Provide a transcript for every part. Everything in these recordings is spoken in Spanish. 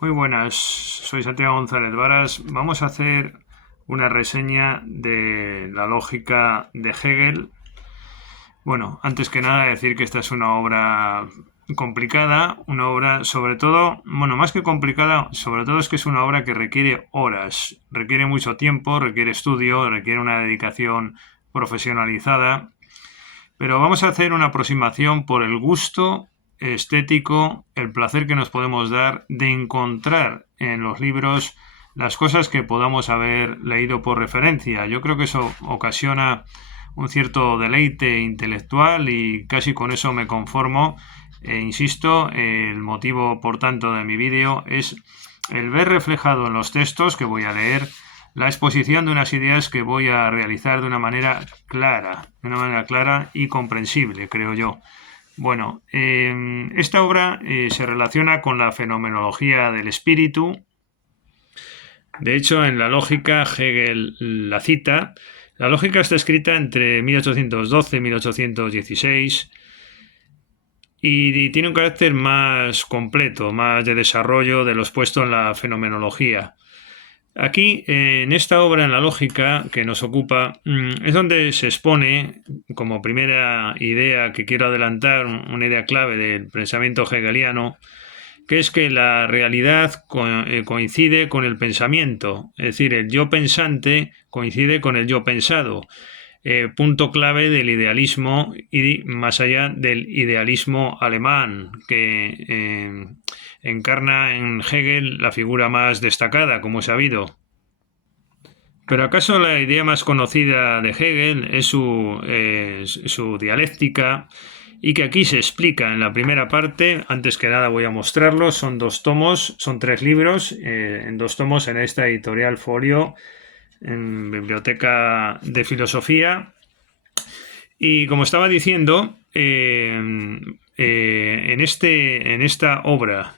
Muy buenas, soy Santiago González Varas. Vamos a hacer una reseña de la lógica de Hegel. Bueno, antes que nada decir que esta es una obra complicada, una obra sobre todo, bueno, más que complicada, sobre todo es que es una obra que requiere horas, requiere mucho tiempo, requiere estudio, requiere una dedicación profesionalizada, pero vamos a hacer una aproximación por el gusto estético, el placer que nos podemos dar de encontrar en los libros las cosas que podamos haber leído por referencia. Yo creo que eso ocasiona un cierto deleite intelectual y casi con eso me conformo. Insisto, el motivo, por tanto, de mi vídeo es el ver reflejado en los textos que voy a leer la exposición de unas ideas que voy a realizar de una manera clara y comprensible, creo yo. Bueno, esta obra se relaciona con la fenomenología del espíritu. De hecho, en la lógica, Hegel la cita. La lógica está escrita entre 1812 y 1816 y tiene un carácter más completo, más de desarrollo de lo expuesto en la fenomenología. Aquí, en esta obra, en la lógica que nos ocupa, es donde se expone, como primera idea que quiero adelantar, una idea clave del pensamiento hegeliano, que es que la realidad coincide con el pensamiento, es decir, el yo pensante coincide con el yo pensado, punto clave del idealismo y más allá del idealismo alemán, que encarna en Hegel la figura más destacada, como es sabido. Pero acaso la idea más conocida de Hegel es su dialéctica, y que aquí se explica en la primera parte. Antes que nada voy a mostrarlo. Son 2 tomos, son 3 libros, en 2 tomos en esta editorial Folio, en Biblioteca de Filosofía. Y como estaba diciendo, en esta obra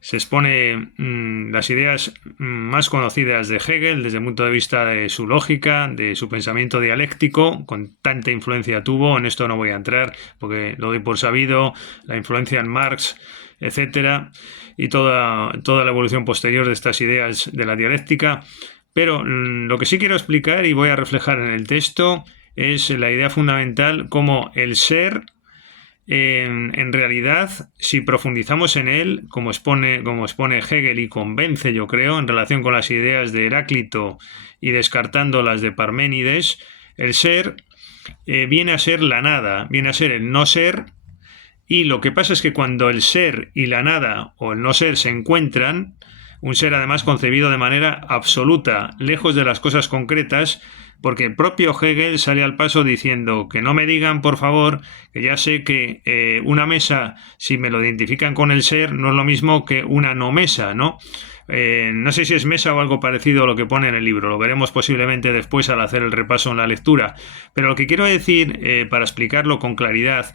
se expone las ideas más conocidas de Hegel desde el punto de vista de su lógica, de su pensamiento dialéctico, con tanta influencia tuvo. En esto no voy a entrar porque lo doy por sabido, la influencia en Marx, etcétera, y toda la evolución posterior de estas ideas de la dialéctica. Pero lo que sí quiero explicar y voy a reflejar en el texto es la idea fundamental como el ser, en realidad, si profundizamos en él, como expone Hegel y convence, yo creo, en relación con las ideas de Heráclito y descartando las de Parménides, el ser viene a ser la nada, viene a ser el no ser, y lo que pasa es que cuando el ser y la nada o el no ser se encuentran, un ser además concebido de manera absoluta, lejos de las cosas concretas, porque el propio Hegel sale al paso diciendo que no me digan, por favor, que ya sé que una mesa, si me lo identifican con el ser, no es lo mismo que una no mesa, ¿no? No sé si es mesa o algo parecido a lo que pone en el libro, lo veremos posiblemente después al hacer el repaso en la lectura, pero lo que quiero decir, para explicarlo con claridad,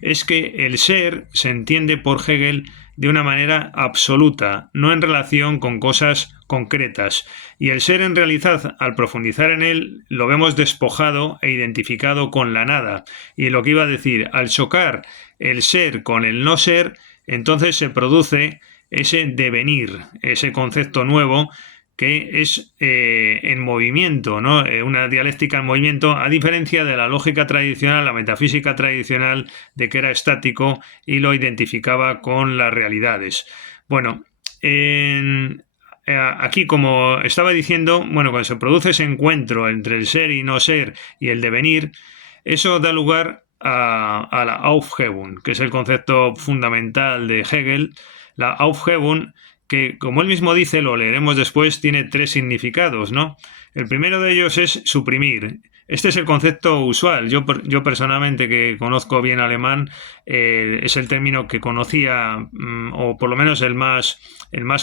es que el ser se entiende por Hegel de una manera absoluta, no en relación con cosas concretas. Y el ser en realidad, al profundizar en él, lo vemos despojado e identificado con la nada. Y lo que iba a decir, al chocar el ser con el no ser, entonces se produce ese devenir, ese concepto nuevo que es en movimiento, ¿no? Una dialéctica en movimiento, a diferencia de la lógica tradicional, la metafísica tradicional, de que era estático y lo identificaba con las realidades. Bueno, aquí, como estaba diciendo, bueno, cuando se produce ese encuentro entre el ser y no ser y el devenir, eso da lugar a la Aufhebung, que es el concepto fundamental de Hegel. La Aufhebung, que, como él mismo dice, lo leeremos después, tiene 3 significados, ¿no? El primero de ellos es suprimir. Este es el concepto usual. Yo personalmente, que conozco bien alemán, es el término que conocía, o por lo menos el más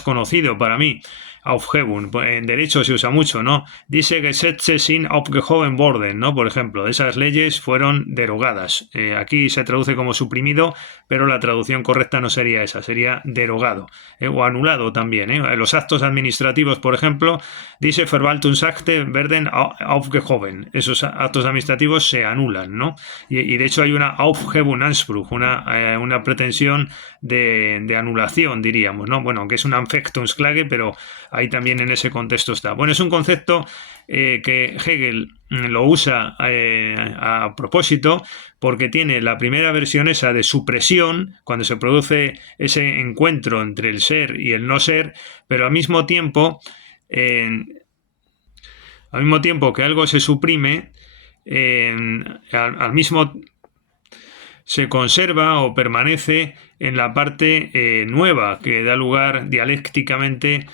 conocido para mí. Aufhebung. En derecho se usa mucho, ¿no? Dice Gesetze sind aufgehoben worden, ¿no? Por ejemplo, esas leyes fueron derogadas. Aquí se traduce como suprimido, pero la traducción correcta no sería esa, sería derogado. O anulado también, ¿eh? Los actos administrativos, por ejemplo, dice Verwaltungsakte werden aufgehoben. Esos actos administrativos se anulan, ¿no? Y de hecho hay una Aufhebungsanspruch, una pretensión de anulación, diríamos, ¿no? Bueno, aunque es un Anfechtungsklage, pero ahí también en ese contexto está. Bueno, es un concepto que Hegel lo usa a propósito porque tiene la primera versión esa de supresión, cuando se produce ese encuentro entre el ser y el no ser, pero al mismo tiempo que algo se suprime, al mismo se conserva o permanece en la parte nueva que da lugar dialécticamente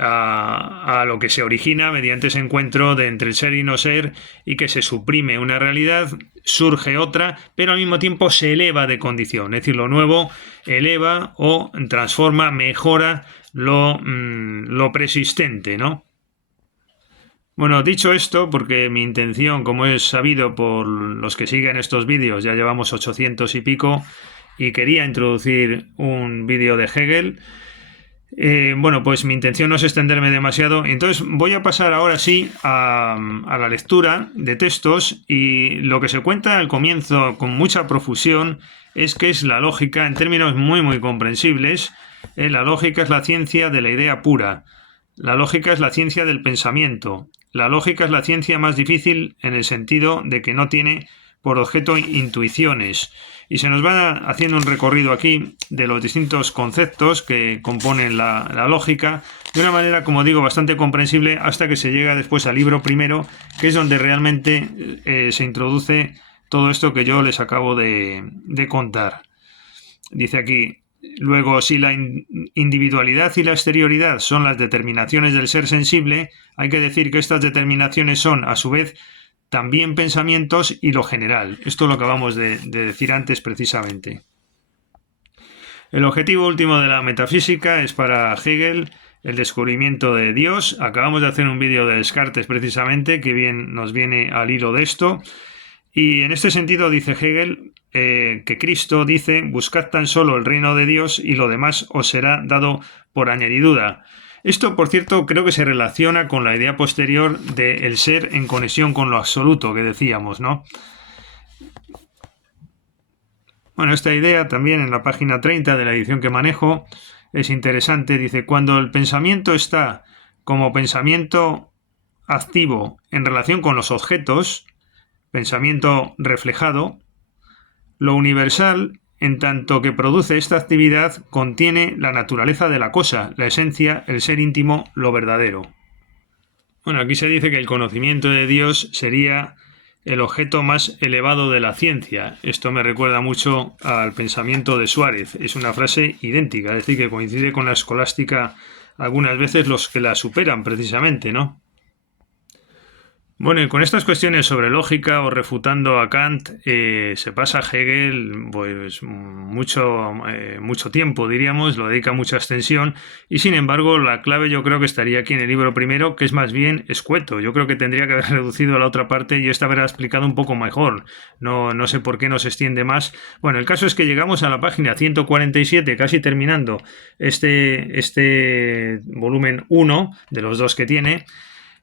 a lo que se origina mediante ese encuentro de entre el ser y no ser, y que se suprime una realidad, surge otra, pero al mismo tiempo se eleva de condición, es decir, lo nuevo eleva o transforma, mejora lo preexistente, ¿no? Bueno, dicho esto, porque mi intención, como es sabido por los que siguen estos vídeos, ya llevamos 800 y pico, y quería introducir un vídeo de Hegel. Bueno, pues mi intención no es extenderme demasiado, entonces voy a pasar ahora sí a la lectura de textos, y lo que se cuenta al comienzo con mucha profusión es que es la lógica en términos muy muy comprensibles. La lógica es la ciencia de la idea pura, la lógica es la ciencia del pensamiento, la lógica es la ciencia más difícil en el sentido de que no tiene por objeto intuiciones. Y se nos va haciendo un recorrido aquí de los distintos conceptos que componen la lógica, de una manera, como digo, bastante comprensible, hasta que se llega después al libro primero, que es donde realmente se introduce todo esto que yo les acabo de contar. Dice aquí: luego, si la individualidad y la exterioridad son las determinaciones del ser sensible, hay que decir que estas determinaciones son, a su vez, también pensamientos y lo general. Esto lo acabamos de decir antes precisamente. El objetivo último de la metafísica es para Hegel el descubrimiento de Dios. Acabamos de hacer un vídeo de Descartes precisamente que bien nos viene al hilo de esto. Y en este sentido dice Hegel que Cristo dice: buscad tan solo el reino de Dios y lo demás os será dado por añadidura. Esto, por cierto, creo que se relaciona con la idea posterior del ser en conexión con lo absoluto que decíamos, ¿no? Bueno, esta idea también en la página 30 de la edición que manejo es interesante. Dice: cuando el pensamiento está como pensamiento activo en relación con los objetos, pensamiento reflejado, lo universal, en tanto que produce esta actividad, contiene la naturaleza de la cosa, la esencia, el ser íntimo, lo verdadero. Bueno, aquí se dice que el conocimiento de Dios sería el objeto más elevado de la ciencia. Esto me recuerda mucho al pensamiento de Suárez. Es una frase idéntica, es decir, que coincide con la escolástica algunas veces los que la superan precisamente, ¿no? Bueno, y con estas cuestiones sobre lógica o refutando a Kant, se pasa Hegel pues mucho tiempo, diríamos, lo dedica mucha extensión, y sin embargo la clave yo creo que estaría aquí en el libro primero, que es más bien escueto. Yo creo que tendría que haber reducido a la otra parte y esta haberla explicado un poco mejor. No sé por qué no se extiende más. Bueno, el caso es que llegamos a la página 147, casi terminando este volumen 1 de los dos que tiene.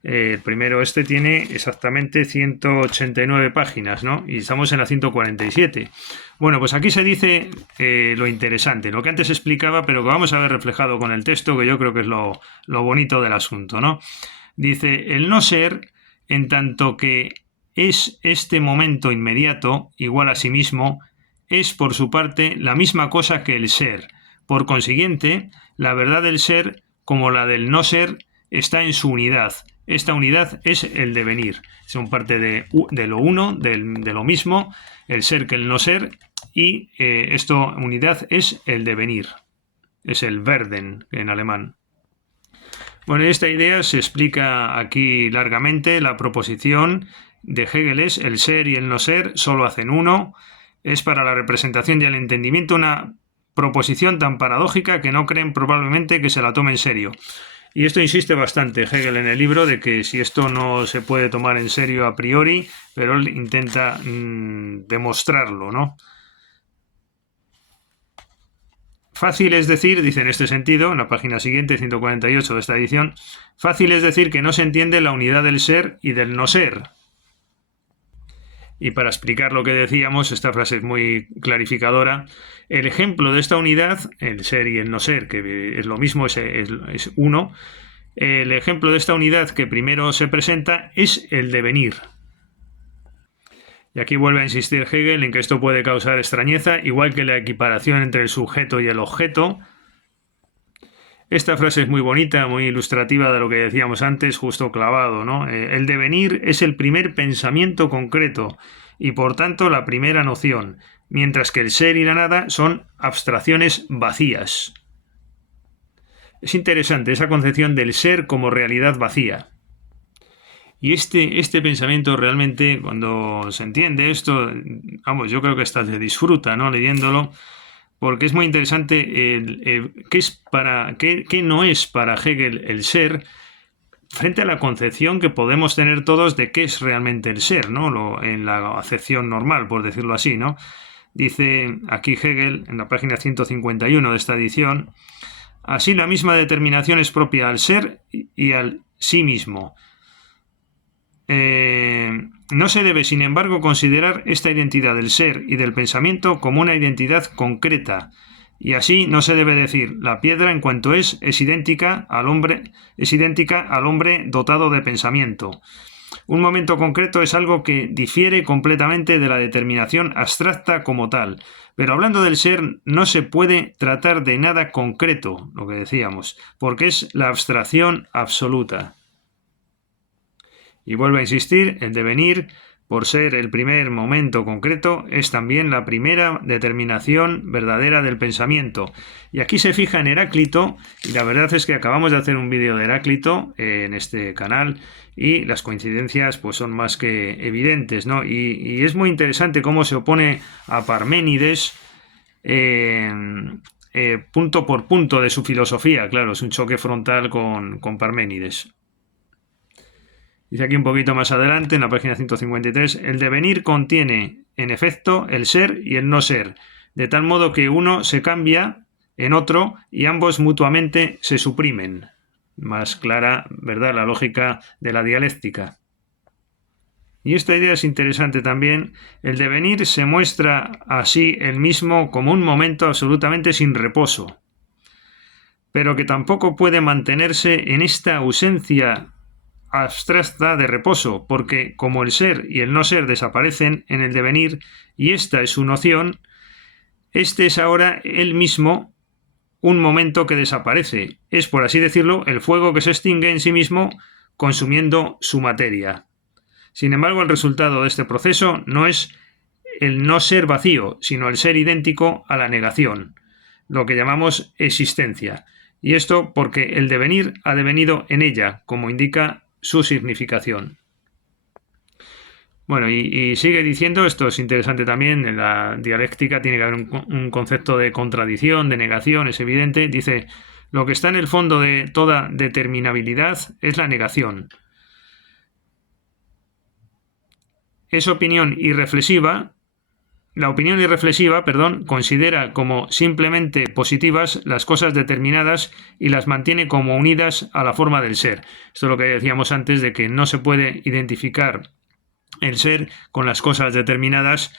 El primero tiene exactamente 189 páginas, ¿no? Y estamos en la 147. Bueno, pues aquí se dice lo interesante, lo que antes explicaba, pero que vamos a ver reflejado con el texto, que yo creo que es lo bonito del asunto, ¿no? Dice: el no ser, en tanto que es este momento inmediato, igual a sí mismo, es por su parte la misma cosa que el ser. Por consiguiente, la verdad del ser, como la del no ser, está en su unidad. Esta unidad es el devenir. Son parte de lo uno, de lo mismo, el ser que el no ser, y esta unidad es el devenir. Es el Werden en alemán. Bueno, esta idea se explica aquí largamente. La proposición de Hegel es: el ser y el no ser solo hacen uno. Es para la representación y el entendimiento una proposición tan paradójica que no creen probablemente que se la tome en serio. Y esto insiste bastante Hegel en el libro, de que si esto no se puede tomar en serio a priori, pero él intenta demostrarlo, ¿no? Fácil es decir, dice en este sentido, en la página siguiente, 148 de esta edición, fácil es decir que no se entiende la unidad del ser y del no ser. Y para explicar lo que decíamos, esta frase es muy clarificadora. El ejemplo de esta unidad, el ser y el no ser, que es lo mismo, es uno, el ejemplo de esta unidad que primero se presenta es el devenir. Y aquí vuelve a insistir Hegel en que esto puede causar extrañeza, igual que la equiparación entre el sujeto y el objeto. Esta frase es muy bonita, muy ilustrativa de lo que decíamos antes, justo clavado, ¿no? El devenir es el primer pensamiento concreto y por tanto la primera noción, mientras que el ser y la nada son abstracciones vacías. Es interesante esa concepción del ser como realidad vacía. Y este pensamiento realmente, cuando se entiende esto, vamos, yo creo que hasta se disfruta, ¿no? Leyéndolo, porque es muy interesante qué no es para Hegel el ser frente a la concepción que podemos tener todos de qué es realmente el ser, ¿no? En la acepción normal, por decirlo así, ¿no? Dice aquí Hegel, en la página 151 de esta edición, así la misma determinación es propia al ser y al sí mismo. No se debe, sin embargo, considerar esta identidad del ser y del pensamiento como una identidad concreta, y así no se debe decir la piedra en cuanto es idéntica al hombre dotado de pensamiento. Un momento concreto es algo que difiere completamente de la determinación abstracta como tal, pero hablando del ser no se puede tratar de nada concreto, lo que decíamos, porque es la abstracción absoluta. Y vuelve a insistir, el devenir, por ser el primer momento concreto, es también la primera determinación verdadera del pensamiento. Y aquí se fija en Heráclito, y la verdad es que acabamos de hacer un vídeo de Heráclito en este canal, y las coincidencias pues son más que evidentes, ¿no? Y es muy interesante cómo se opone a Parménides punto por punto de su filosofía. Claro, es un choque frontal con Parménides. Dice aquí un poquito más adelante, en la página 153, el devenir contiene, en efecto, el ser y el no ser, de tal modo que uno se cambia en otro y ambos mutuamente se suprimen. Más clara, ¿verdad?, la lógica de la dialéctica. Y esta idea es interesante también. El devenir se muestra así el mismo como un momento absolutamente sin reposo, pero que tampoco puede mantenerse en esta ausencia abstracta de reposo, porque como el ser y el no ser desaparecen en el devenir y esta es su noción, este es ahora él mismo un momento que desaparece, es por así decirlo el fuego que se extingue en sí mismo consumiendo su materia. Sin embargo, el resultado de este proceso no es el no ser vacío, sino el ser idéntico a la negación, lo que llamamos existencia, y esto porque el devenir ha devenido en ella, como indica su significación. Bueno, y sigue diciendo, esto es interesante también, en la dialéctica tiene que haber un concepto de contradicción, de negación, es evidente. Dice, lo que está en el fondo de toda determinabilidad es la negación. La opinión irreflexiva, considera como simplemente positivas las cosas determinadas y las mantiene como unidas a la forma del ser. Esto es lo que decíamos antes, de que no se puede identificar el ser con las cosas determinadas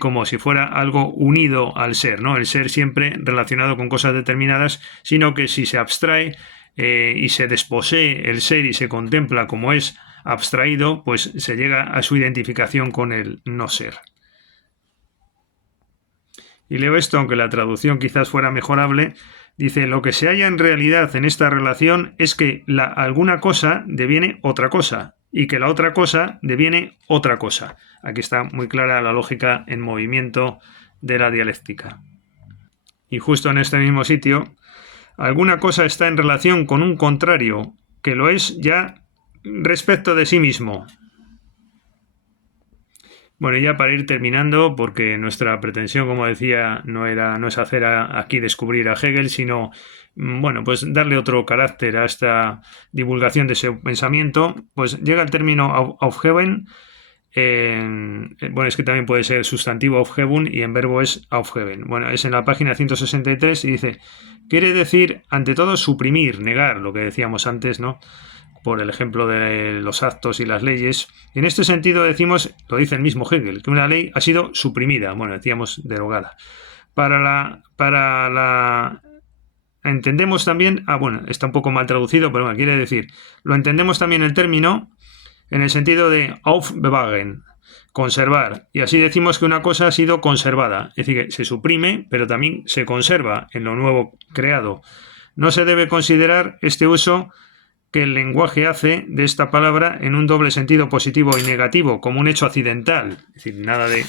como si fuera algo unido al ser, ¿no? El ser siempre relacionado con cosas determinadas, sino que si se abstrae y se desposee el ser y se contempla como es abstraído, pues se llega a su identificación con el no ser. Y leo esto, aunque la traducción quizás fuera mejorable. Dice, lo que se halla en realidad en esta relación es que alguna cosa deviene otra cosa y que la otra cosa deviene otra cosa. Aquí está muy clara la lógica en movimiento de la dialéctica. Y justo en este mismo sitio, alguna cosa está en relación con un contrario, que lo es ya respecto de sí mismo. Bueno, y ya para ir terminando, porque nuestra pretensión, como decía, no es hacer aquí descubrir a Hegel, sino bueno, pues darle otro carácter a esta divulgación de ese pensamiento, pues llega el término Aufheben. Bueno, es que también puede ser sustantivo Aufhebung y en verbo es Aufheben. Bueno, es en la página 163 y dice, quiere decir, ante todo, suprimir, negar, lo que decíamos antes, ¿no? Por el ejemplo de los actos y las leyes. Y en este sentido decimos, lo dice el mismo Hegel, que una ley ha sido suprimida, bueno, decíamos derogada. Para la entendemos también, bueno, está un poco mal traducido, pero bueno, quiere decir, lo entendemos también el término en el sentido de aufbewahren, conservar. Y así decimos que una cosa ha sido conservada, es decir, que se suprime, pero también se conserva en lo nuevo creado. No se debe considerar este uso que el lenguaje hace de esta palabra en un doble sentido positivo y negativo, como un hecho accidental, es decir, nada de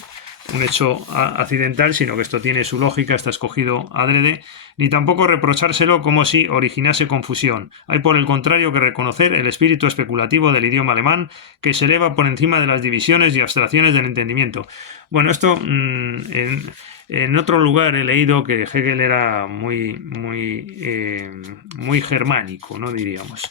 un hecho accidental, sino que esto tiene su lógica, está escogido adrede, ni tampoco reprochárselo como si originase confusión. Hay por el contrario que reconocer el espíritu especulativo del idioma alemán que se eleva por encima de las divisiones y abstracciones del entendimiento. Bueno, esto en otro lugar he leído que Hegel era muy germánico, ¿no? Diríamos.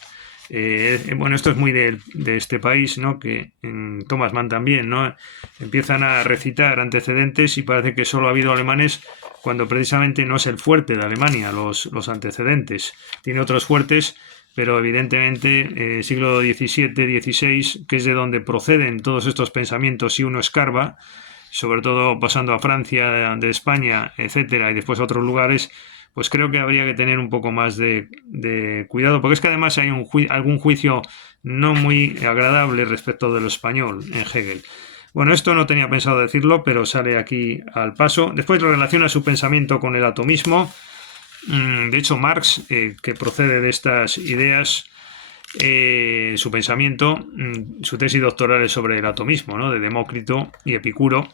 Bueno, esto es muy de este país, ¿no? Que en Thomas Mann también, ¿no? Empiezan a recitar antecedentes y parece que solo ha habido alemanes cuando precisamente no es el fuerte de Alemania, los antecedentes. Tiene otros fuertes, pero evidentemente siglo XVII, XVI, que es de donde proceden todos estos pensamientos si uno escarba, sobre todo pasando a Francia, de España, etcétera, y después a otros lugares, pues creo que habría que tener un poco más de cuidado, porque es que además hay algún juicio no muy agradable respecto de lo español en Hegel. Bueno, esto no tenía pensado decirlo, pero sale aquí al paso. Después lo relaciona su pensamiento con el atomismo. De hecho, Marx, que procede de estas ideas, su pensamiento, su tesis doctoral es sobre el atomismo, ¿no? De Demócrito y Epicuro.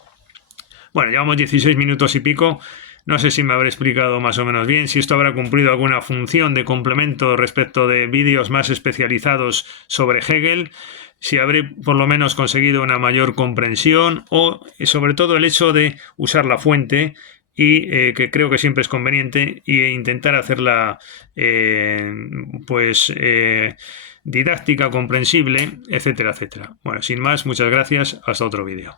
Bueno, llevamos 16 minutos y pico. No sé si me habré explicado más o menos bien, si esto habrá cumplido alguna función de complemento respecto de vídeos más especializados sobre Hegel, si habré por lo menos conseguido una mayor comprensión o sobre todo el hecho de usar la fuente y que creo que siempre es conveniente e intentar hacerla didáctica, comprensible, etcétera, etcétera. Bueno, sin más, muchas gracias, hasta otro vídeo.